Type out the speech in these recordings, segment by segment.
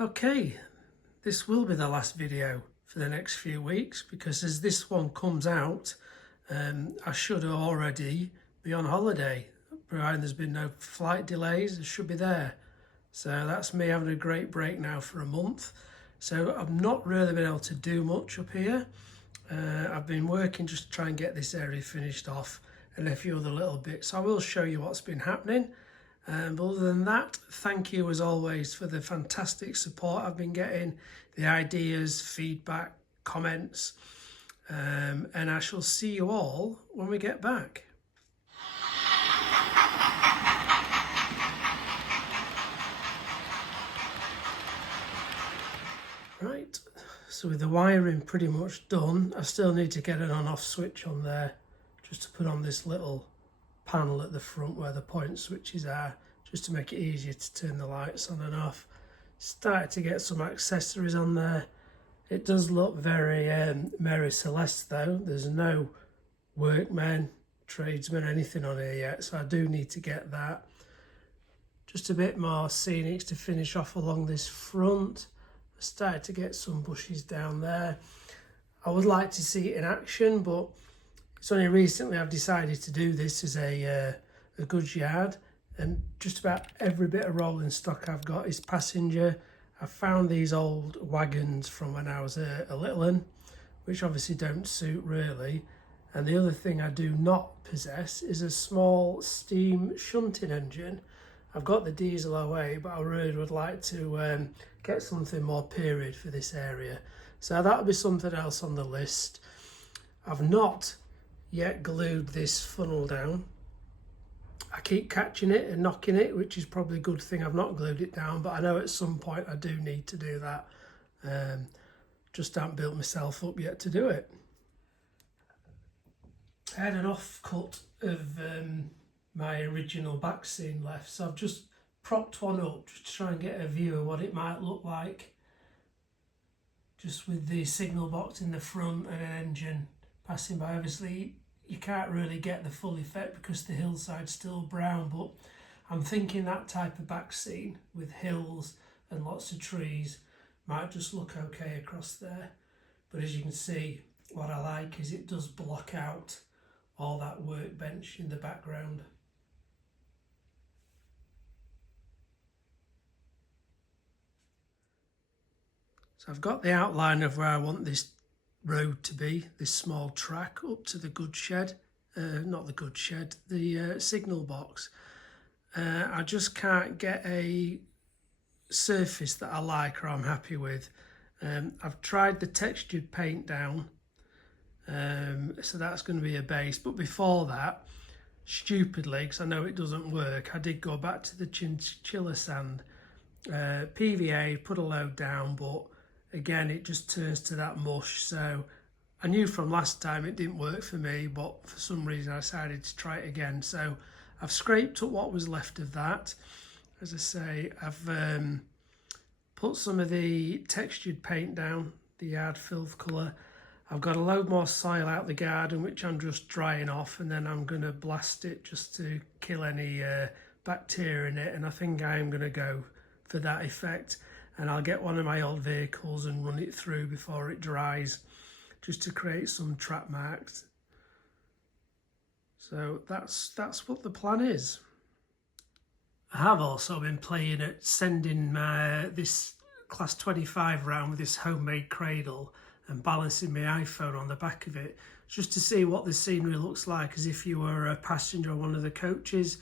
Okay, this will be the last video for the next few weeks because as this one comes out, I should already be on holiday. Providing there's been no flight delays, it should be there. So that's me having a great break now for a month. So I've not really been able to do much up here. I've been working just to try and get this area finished off and a few other little bits. I will show you what's been happening. But other than that, thank you as always for the fantastic support I've been getting, the ideas, feedback, comments, and I shall see you all when we get back. Right, so with the wiring pretty much done, I still need to get an on-off switch on there just to put on this little panel at the front where the point switches are, just to make it easier to turn the lights on and off. Started to get some accessories on there. It does look very Mary Celeste though. There's no workmen, tradesmen, anything on here yet, so I do need to get that. Just a bit more scenics to finish off along this front. I started to get some bushes down there. I would like to see it in action, but it's only recently I've decided to do this as a goods yard, and just about every bit of rolling stock I've got is passenger. I found these old wagons from when I was a little one, which obviously don't suit really. And the other thing I do not possess is a small steam shunting engine. I've got the diesel away, but I really would like to get something more period for this area. So that'll be something else on the list. I've not yet glued this funnel down. I keep catching it and knocking it, which is probably a good thing I've not glued it down, but I know at some point I do need to do that. Just haven't built myself up yet to do it. I had an off-cut of my original back scene left, so I've just propped one up just to try and get a view of what it might look like, just with the signal box in the front and an engine passing by. Obviously you can't really get the full effect because the hillside's still brown, but I'm thinking that type of back scene with hills and lots of trees might just look okay across there. But as you can see, what I like is it does block out all that workbench in the background. So I've got the outline of where I want this road to be, this small track up to the goods shed, not the goods shed, the signal box. I just can't get a surface that I like or I'm happy with. I've tried the textured paint down, so that's going to be a base, but before that, stupidly, because I know it doesn't work, I did go back to the chinchilla sand, PVA, put a load down, but again it just turns to that mush. So I knew from last time it didn't work for me, but for some reason I decided to try it again. So I've scraped up what was left of that. As I say, I've put some of the textured paint down, the yard filth colour. I've got a load more soil out the garden which I'm just drying off, and then I'm going to blast it just to kill any bacteria in it, and I think I am going to go for that effect. And I'll get one of my old vehicles and run it through before it dries, just to create some track marks. So that's what the plan is. I have also been playing at sending this class 25 round with this homemade cradle and balancing my iPhone on the back of it, just to see what the scenery looks like as if you were a passenger on one of the coaches.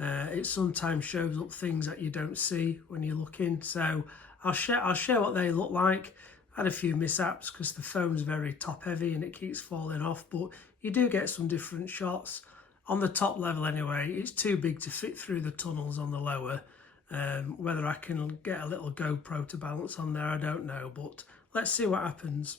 It sometimes shows up things that you don't see when you're looking, so I'll share what they look like. I had a few mishaps because the phone's very top heavy and it keeps falling off, but you do get some different shots. On the top level anyway, it's too big to fit through the tunnels on the lower. Whether I can get a little GoPro to balance on there, I don't know, but let's see what happens.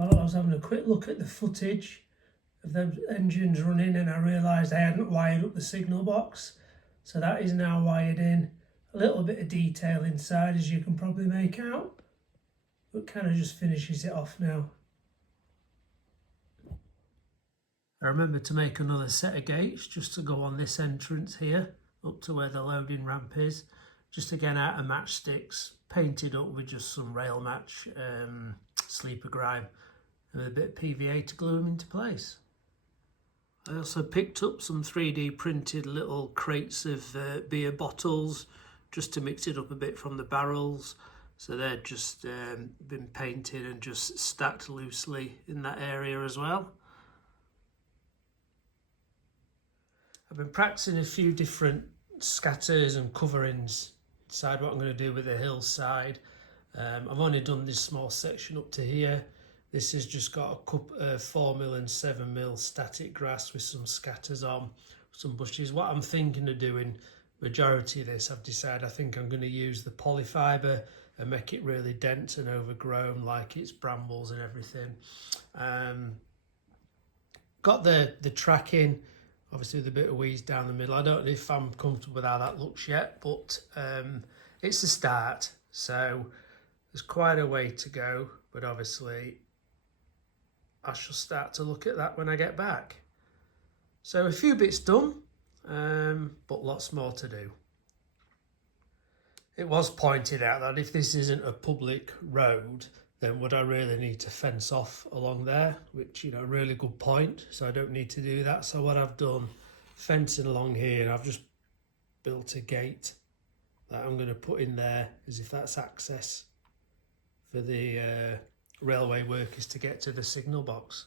Well, I was having a quick look at the footage of them engines running and I realised I hadn't wired up the signal box. So that is now wired in. A little bit of detail inside, as you can probably make out, but kind of just finishes it off now. I remember to make another set of gates just to go on this entrance here up to where the loading ramp is, just again out of matchsticks, painted up with just some rail match sleeper grime and a bit of PVA to glue them into place. I also picked up some 3D printed little crates of beer bottles just to mix it up a bit from the barrels. So they're just been painted and just stacked loosely in that area as well. I've been practicing a few different scatters and coverings, decide what I'm going to do with the hillside. I've only done this small section up to here. This has just got a cup 4mm and 7mm static grass with some scatters on, some bushes. What I'm thinking of doing, majority of this, I've decided I think I'm going to use the polyfibre and make it really dense and overgrown like it's brambles and everything. Got the tracking, obviously with a bit of weeds down the middle. I don't know if I'm comfortable with how that looks yet, but it's a start. So there's quite a way to go, but obviously I shall start to look at that when I get back. So a few bits done, but lots more to do. It was pointed out that if this isn't a public road, then would I really need to fence off along there? Which, you know, really good point. So I don't need to do that. So what I've done, fencing along here, and I've just built a gate that I'm going to put in there as if that's access for the railway workers to get to the signal box.